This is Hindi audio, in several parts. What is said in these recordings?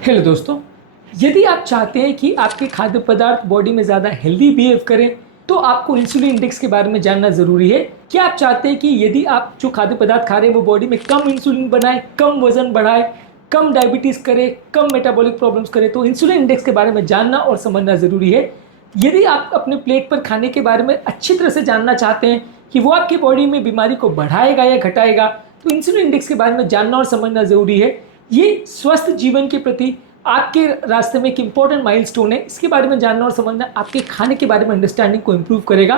हेलो दोस्तों, यदि आप चाहते हैं कि आपके खाद्य पदार्थ बॉडी में ज़्यादा हेल्दी बिहेव करें तो आपको इंसुलिन इंडेक्स के बारे में जानना ज़रूरी है। क्या आप चाहते हैं कि यदि आप जो खाद्य पदार्थ खा रहे हैं वो बॉडी में कम इंसुलिन बनाए, कम वजन बढ़ाए, कम डायबिटीज़ करे, कम मेटाबॉलिक प्रॉब्लम्स करे, तो इंसुलिन इंडेक्स के बारे में जानना और समझना ज़रूरी है। यदि आप अपने प्लेट पर खाने के बारे में अच्छी तरह से जानना चाहते हैं कि वो आपकी बॉडी में बीमारी को बढ़ाएगा या घटाएगा, तो इंसुलिन इंडेक्स के बारे में जानना और समझना ज़रूरी है। ये स्वस्थ जीवन के प्रति आपके रास्ते में एक इंपॉर्टेंट माइलस्टोन है। इसके बारे में जानना और समझना आपके खाने के बारे में अंडरस्टैंडिंग को इम्प्रूव करेगा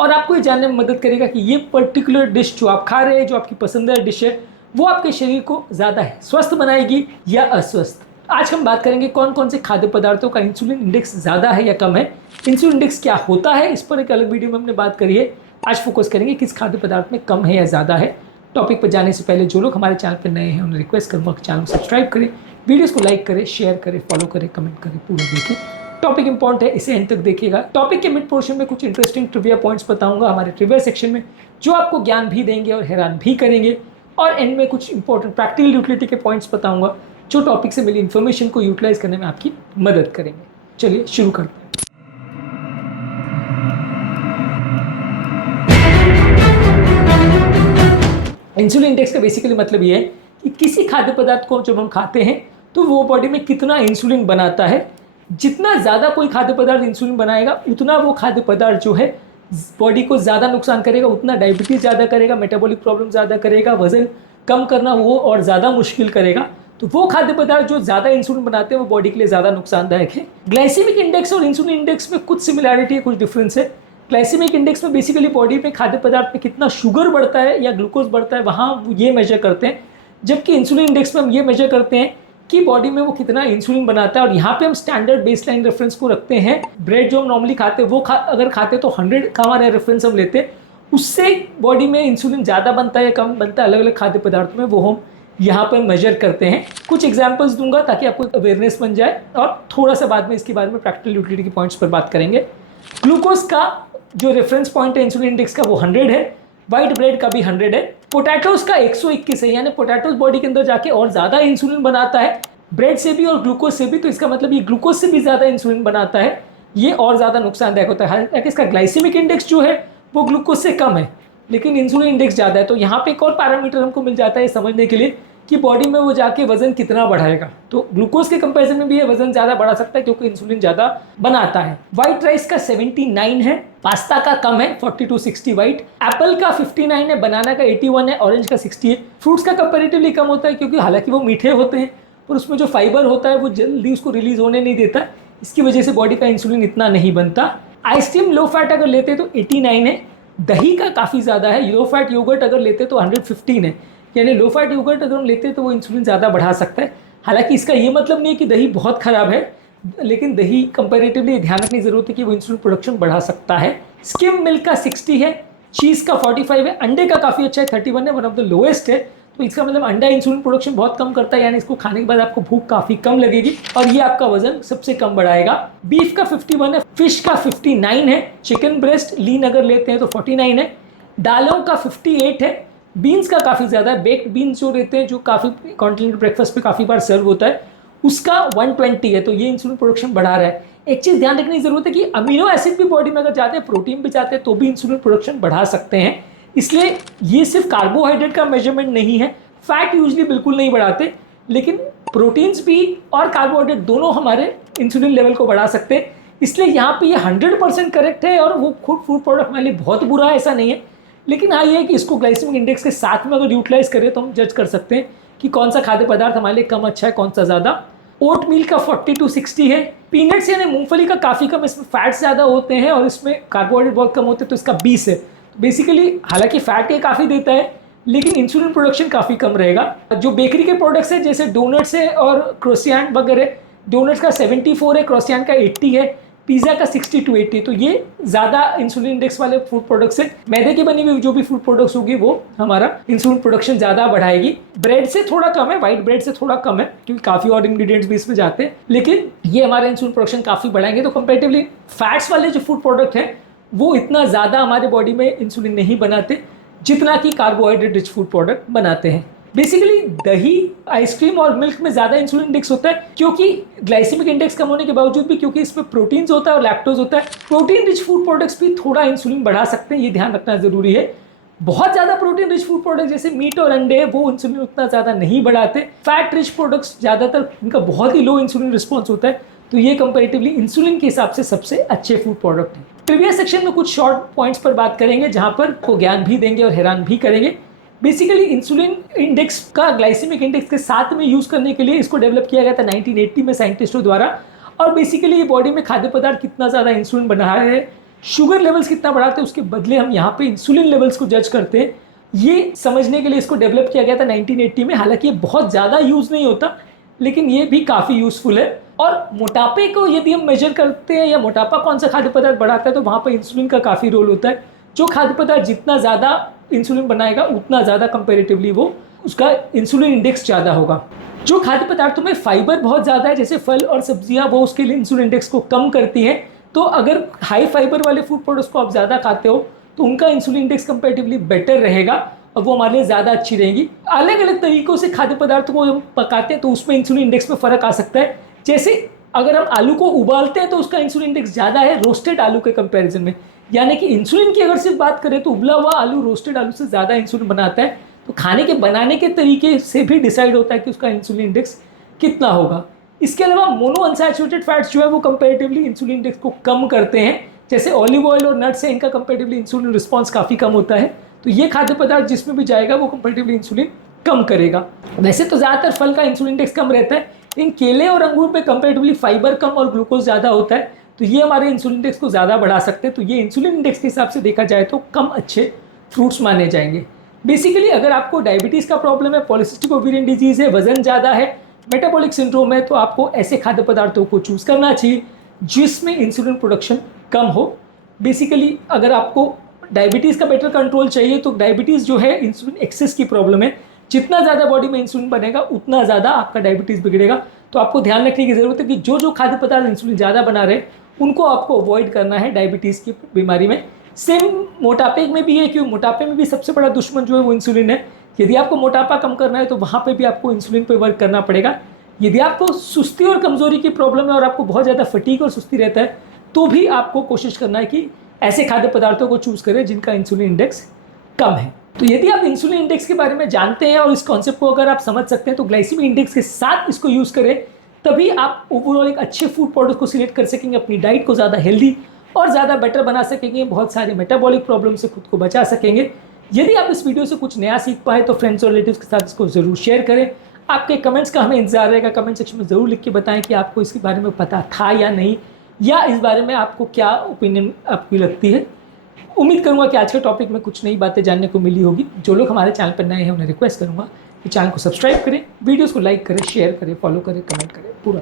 और आपको ये जानने में मदद करेगा कि ये पर्टिकुलर डिश जो आप खा रहे हैं, जो आपकी पसंदीदा डिश है, वो आपके शरीर को ज़्यादा स्वस्थ बनाएगी या अस्वस्थ। आज हम बात करेंगे कौन कौन से खाद्य पदार्थों का इंसुलिन इंडेक्स ज़्यादा है या कम है, इंसुलिन इंडेक्स क्या होता है, इस पर एक अलग वीडियो में हमने बात करी है। आज फोकस करेंगे किस खाद्य पदार्थ में कम है या ज़्यादा है। टॉपिक पर जाने से पहले जो लोग हमारे चैनल पर नए हैं उन्हें रिक्वेस्ट करूँगा कि चैनल को सब्सक्राइब करें, वीडियोस को लाइक करें, शेयर करें, फॉलो करें, कमेंट करें, पूरा देखें। टॉपिक इंपॉर्टेंट है, इसे एंड तक देखिएगा। टॉपिक के मिड पोर्शन में कुछ इंटरेस्टिंग ट्रिविया पॉइंट्स बताऊंगा हमारे ट्रिविया सेक्शन में, जो आपको ज्ञान भी देंगे और हैरान भी करेंगे। और एंड में कुछ इंपॉर्टेंट प्रैक्टिकल यूटिलिटी के पॉइंट्स बताऊंगा जो टॉपिक से मिली इन्फॉर्मेशन को यूटिलाइज करने में आपकी मदद करेंगे। चलिए शुरू करते हैं। इंसुलिन इंडेक्स का बेसिकली मतलब ये है कि किसी खाद्य पदार्थ को जब हम खाते हैं तो वो बॉडी में कितना इंसुलिन बनाता है। जितना ज़्यादा कोई खाद्य पदार्थ इंसुलिन बनाएगा उतना वो खाद्य पदार्थ जो है बॉडी को ज़्यादा नुकसान करेगा, उतना डायबिटीज़ ज़्यादा करेगा, मेटाबॉलिक प्रॉब्लम ज़्यादा करेगा, वजन कम करना वो और ज़्यादा मुश्किल करेगा। तो वो खाद्य पदार्थ जो ज़्यादा इंसुलिन बनाते हैं वो बॉडी के लिए ज़्यादा नुकसानदायक है। ग्लाइसेमिक इंडेक्स और इंसुलिन इंडेक्स में कुछ सिमिलैरिटी है, कुछ डिफरेंस है। ग्लाइसेमिक इंडेक्स में बेसिकली बॉडी में खाद्य पदार्थ में कितना शुगर बढ़ता है या ग्लूकोज बढ़ता है, वहाँ ये मेजर करते हैं। जबकि इंसुलिन इंडेक्स में हम ये मेजर करते हैं कि बॉडी में वो कितना इंसुलिन बनाता है। और यहाँ पे हम स्टैंडर्ड बेसलाइन रेफरेंस को रखते हैं। ब्रेड जो हम नॉर्मली खाते हैं वो अगर खाते तो 100 का हमारा रेफरेंस हम लेते हैं। उससे बॉडी में इंसुलिन ज़्यादा बनता है या कम बनता है अलग अलग खाद्य पदार्थ में, वो हम यहाँ पर मेजर करते हैं। कुछ एग्जाम्पल्स दूंगा ताकि आपको अवेयरनेस बन जाए और थोड़ा सा बाद में इसके बारे में प्रैक्टिकल यूटिलिटी के पॉइंट्स पर बात करेंगे। ग्लूकोज का जो रेफरेंस पॉइंट है इंसुलिन इंडेक्स का वो 100 है। वाइट ब्रेड का भी 100 है। पोटैटोज का 121 है, यानी पोटैटोज बॉडी के अंदर जाके और ज़्यादा इंसुलिन बनाता है ब्रेड से भी और ग्लूकोज से भी। तो इसका मतलब ये ग्लूकोज से भी ज़्यादा इंसुलिन बनाता है, ये और ज़्यादा नुकसानदायक होता है। हालांकि इसका ग्लाइसेमिक इंडेक्स जो है वो ग्लूकोज से कम है लेकिन इंसुलिन इंडेक्स ज़्यादा है। तो यहाँ पे एक और पैरामीटर हमको मिल जाता है समझने के लिए कि बॉडी में वो जाके वजन कितना बढ़ाएगा। तो ग्लूकोज के कंपैरिजन में भी ये वजन ज़्यादा बढ़ा सकता है क्योंकि इंसुलिन ज़्यादा बनाता है। व्हाइट राइस का 79 है, पास्ता का कम है 42-60 व्हाइट, एप्पल का 59 है, बनाना का 81 है, ऑरेंज का 60 है। फ्रूट्स का कंपेरेटिवली कम होता है क्योंकि हालांकि वो मीठे होते हैं पर उसमें जो फाइबर होता है वो जल्दी उसको रिलीज होने नहीं देता, इसकी वजह से बॉडी का इंसुलिन इतना नहीं बनता। आइसक्रीम लो फैट अगर लेते हैं तो 89 है, दही का काफ़ी ज़्यादा है। लो फैट योगर्ट अगर लेते तो 115 है, यानी लो फैट योगर्ट अगर हम लेते हैं तो वो इंसुलिन ज़्यादा बढ़ा सकता है। हालांकि इसका ये मतलब नहीं है कि दही बहुत ख़राब है, लेकिन दही कंपैरेटिवली ध्यान रखने की ज़रूरत है कि वो इंसुलिन प्रोडक्शन बढ़ा सकता है। स्किम मिल्क का 60 है, चीज़ का 45 है, अंडे का काफ़ी अच्छा है 31 है, वन ऑफ द लोएस्ट है। तो इसका मतलब अंडा इंसुलिन प्रोडक्शन बहुत कम करता है, यानी इसको खाने के बाद आपको भूख काफ़ी कम लगेगी और ये आपका वजन सबसे कम बढ़ाएगा। बीफ का 51 है, फिश का 59 है, चिकन ब्रेस्ट लीन अगर लेते हैं तो 49 है, दालों का 58 है, बीन्स का काफ़ी ज़्यादा है। बेक्ड बीन्स जो रहते हैं जो काफ़ी कॉन्टिनेंटल ब्रेकफास्ट पे काफ़ी बार सर्व होता है उसका 120 है, तो ये इंसुलिन प्रोडक्शन बढ़ा रहा है। एक चीज़ ध्यान रखने की ज़रूरत है कि अमीनो एसिड भी बॉडी में अगर जाते हैं, प्रोटीन भी जाते हैं तो भी इंसुलिन प्रोडक्शन बढ़ा सकते हैं। इसलिए ये सिर्फ कार्बोहाइड्रेट का मेजरमेंट नहीं है। फैट यूजली बिल्कुल नहीं बढ़ाते, लेकिन प्रोटीन्स भी और कार्बोहाइड्रेट दोनों हमारे इंसुलिन लेवल को बढ़ा सकते हैं। इसलिए यहाँ पे ये 100% करेक्ट है और वो खुद फूड प्रोडक्ट हमारे लिए बहुत बुरा है ऐसा नहीं है। लेकिन हाँ ये है कि इसको ग्लाइसेमिक इंडेक्स के साथ में अगर यूटिलाइज करें तो हम जज कर सकते हैं कि कौन सा खाद्य पदार्थ हमारे लिए कम अच्छा है, कौन सा ज़्यादा। ओट मील का 40-60 है, पीनट्स यानी मूंगफली का काफ़ी कम, इसमें फैट्स ज़्यादा होते हैं और इसमें कार्बोहाइड्रेट बहुत कम होते हैं, तो इसका 20 है। तो बेसिकली हालांकि फैट ये काफ़ी देता है लेकिन इंसुलिन प्रोडक्शन काफ़ी कम रहेगा। जो बेकरी के प्रोडक्ट्स है जैसे डोनट्स है और क्रोसियांट वगैरह, डोनट्स का 74 है, क्रोसियांट का 80 है, पिज़्ज़ा का 60-80, तो ये ज़्यादा इंसुलिन इंडेक्स वाले फूड प्रोडक्ट्स है। मैदे की बनी हुई जो भी फूड प्रोडक्ट्स होगी वो हमारा इंसुलिन प्रोडक्शन ज़्यादा बढ़ाएगी। ब्रेड से थोड़ा कम है, वाइट ब्रेड से थोड़ा कम है क्योंकि काफ़ी और इंग्रेडिएंट्स भी इसमें जाते हैं, लेकिन ये हमारा इंसुलिन प्रोडक्शन काफ़ी बढ़ाएंगे। तो कंपेरेटिवली फैट्स वाले जो फूड प्रोडक्ट हैं वो इतना ज़्यादा हमारे बॉडी में इंसुलिन नहीं बनाते जितना कि कार्बोहाइड्रेट रिच फूड प्रोडक्ट बनाते हैं। बेसिकली दही, आइसक्रीम और मिल्क में ज़्यादा इंसुलिन इंडेक्स होता है, क्योंकि ग्लाइसेमिक इंडेक्स कम होने के बावजूद भी, क्योंकि इसमें प्रोटीन्स होता है और लैक्टोज होता है। प्रोटीन रिच फूड प्रोडक्ट्स भी थोड़ा इंसुलिन बढ़ा सकते हैं, ये ध्यान रखना ज़रूरी है। बहुत ज़्यादा प्रोटीन रिच फूड प्रोडक्ट जैसे मीट और अंडे, वो इंसुलिन उतना ज़्यादा नहीं बढ़ाते। फैट रिच प्रोडक्ट्स ज़्यादातर इनका बहुत ही लो इंसुलिन रिस्पॉन्स होता है, तो ये कंपैरेटिवली इंसुलिन के हिसाब से सबसे अच्छे फूड प्रोडक्ट हैं। ट्रिविया सेक्शन में कुछ शॉर्ट पॉइंट्स पर बात करेंगे, जहां पर को ज्ञान भी देंगे और हैरान भी करेंगे। बेसिकली इंसुलिन इंडेक्स का ग्लाइसेमिक इंडेक्स के साथ में यूज करने के लिए इसको डेवलप किया गया था 1980 में साइंटिस्टों द्वारा। और बेसिकली ये बॉडी में खाद्य पदार्थ कितना ज़्यादा इंसुलिन बना है, शुगर लेवल्स कितना बढ़ाते हैं, उसके बदले हम यहाँ पे इंसुलिन लेवल्स को जज करते हैं। ये समझने के लिए इसको डेवलप किया गया था 1980 में। हालांकि ये बहुत ज़्यादा यूज़ नहीं होता, लेकिन ये भी काफ़ी यूज़फुल है। और मोटापे को यदि हम मेजर करते हैं या मोटापा कौन सा खाद्य पदार्थ बढ़ाता है, तो वहाँ पर इंसुलिन का काफ़ी रोल होता है। जो खाद्य पदार्थ जितना ज़्यादा इंसुलिन बनाएगा, उतना ज़्यादा कंपेरेटिवली वो उसका इंसुलिन इंडेक्स ज़्यादा होगा। जो खाद्य पदार्थों में फाइबर बहुत ज़्यादा है, जैसे फल और सब्जियां, वो उसके लिए इंसुलिन इंडेक्स को कम करती हैं। तो अगर हाई फाइबर वाले फूड प्रोडक्ट्स को आप ज़्यादा खाते हो, तो उनका इंसुलिन इंडेक्स कंपेरेटिवली बेटर रहेगा और वो हमारे लिए ज़्यादा अच्छी रहेगी। अलग अलग तरीक़ों से खाद्य पदार्थों को हम पकाते हैं, तो उसमें इंसुलिन इंडेक्स में फ़र्क आ सकता है। जैसे अगर हम आलू को उबालते हैं, तो उसका इंसुलिन इंडेक्स ज़्यादा है रोस्टेड आलू के कंपैरिजन में। यानी कि इंसुलिन की अगर सिर्फ बात करें, तो उबला हुआ आलू रोस्टेड आलू से ज़्यादा इंसुलिन बनाता है। तो खाने के बनाने के तरीके से भी डिसाइड होता है कि उसका इंसुलिन इंडेक्स कितना होगा। इसके अलावा मोनो अनसैचुरेटेड फैट्स जो है वो कंपैरेटिवली इंसुलिन इंडेक्स को कम करते हैं। जैसे ऑलिव ऑयल और नट्स है, इनका कंपैरेटिवली इंसुलिन रिस्पॉन्स काफ़ी कम होता है। तो ये खाद्य पदार्थ जिसमें भी जाएगा वो कंपैरेटिवली इंसुलिन कम करेगा। वैसे तो ज़्यादातर फल का इंसुलिन इंडेक्स कम रहता है। इन केले और अंगूर पे कंपैरेटिवली फाइबर कम और ग्लूकोज ज़्यादा होता है, तो ये हमारे इंसुलिन इंडेक्स को ज़्यादा बढ़ा सकते हैं। तो ये इंसुलिन इंडेक्स के हिसाब से देखा जाए तो कम अच्छे फ्रूट्स माने जाएंगे। बेसिकली अगर आपको डायबिटीज़ का प्रॉब्लम है, पॉलिसिस्टिक ओवेरियन डिजीज़ है, वजन ज़्यादा है, मेटाबॉलिक सिंड्रोम है, तो आपको ऐसे खाद्य पदार्थों को चूज़ करना चाहिए जिसमें इंसुलिन प्रोडक्शन कम हो। बेसिकली अगर आपको डायबिटीज़ का बेटर कंट्रोल चाहिए, तो डायबिटीज़ जो है इंसुलिन एक्सेस की प्रॉब्लम है। जितना ज़्यादा बॉडी में इंसुलिन बनेगा, उतना ज़्यादा आपका डायबिटीज़ बिगड़ेगा। तो आपको ध्यान रखने की ज़रूरत है कि जो खाद्य पदार्थ इंसुलिन ज़्यादा बना रहे, उनको आपको अवॉइड करना है डायबिटीज़ की बीमारी में। सेम मोटापे में भी है, क्योंकि मोटापे में भी सबसे बड़ा दुश्मन जो है वो इंसुलिन है। यदि आपको मोटापा कम करना है, तो वहाँ पे भी आपको इंसुलिन पे वर्क करना पड़ेगा। यदि आपको सुस्ती और कमज़ोरी की प्रॉब्लम है और आपको बहुत ज़्यादा फटीग और सुस्ती रहता है, तो भी आपको कोशिश करना है कि ऐसे खाद्य पदार्थों को चूज़ करें जिनका इंसुलिन इंडेक्स कम है। तो यदि आप इंसुलिन इंडेक्स के बारे में जानते हैं और इस कॉन्सेप्ट को अगर आप समझ सकते हैं, तो ग्लाइसेमिक इंडेक्स के साथ इसको यूज़ करें, तभी आप ओवरऑल एक अच्छे फूड प्रोडक्ट को सिलेक्ट कर सकेंगे, अपनी डाइट को ज़्यादा हेल्दी और ज़्यादा बेटर बना सकेंगे, बहुत सारे मेटाबॉलिक प्रॉब्लम से खुद को बचा सकेंगे। यदि आप इस वीडियो से कुछ नया सीख पाए, तो फ्रेंड्स और रिलेटिव्स के साथ इसको ज़रूर शेयर करें। आपके कमेंट्स का हमें इंतजार रहेगा। कमेंट सेक्शन में ज़रूर लिख के बताएं कि आपको इसके बारे में पता था या नहीं, या इस बारे में आपको क्या ओपिनियन आपकी लगती है। उम्मीद करूंगा कि आज के टॉपिक में कुछ नई बातें जानने को मिली होगी। जो लोग हमारे चैनल पर नए हैं, उन्हें रिक्वेस्ट करूंगा कि चैनल को सब्सक्राइब करें, वीडियोस को लाइक करें, शेयर करें, फॉलो करें, कमेंट करें, पूरा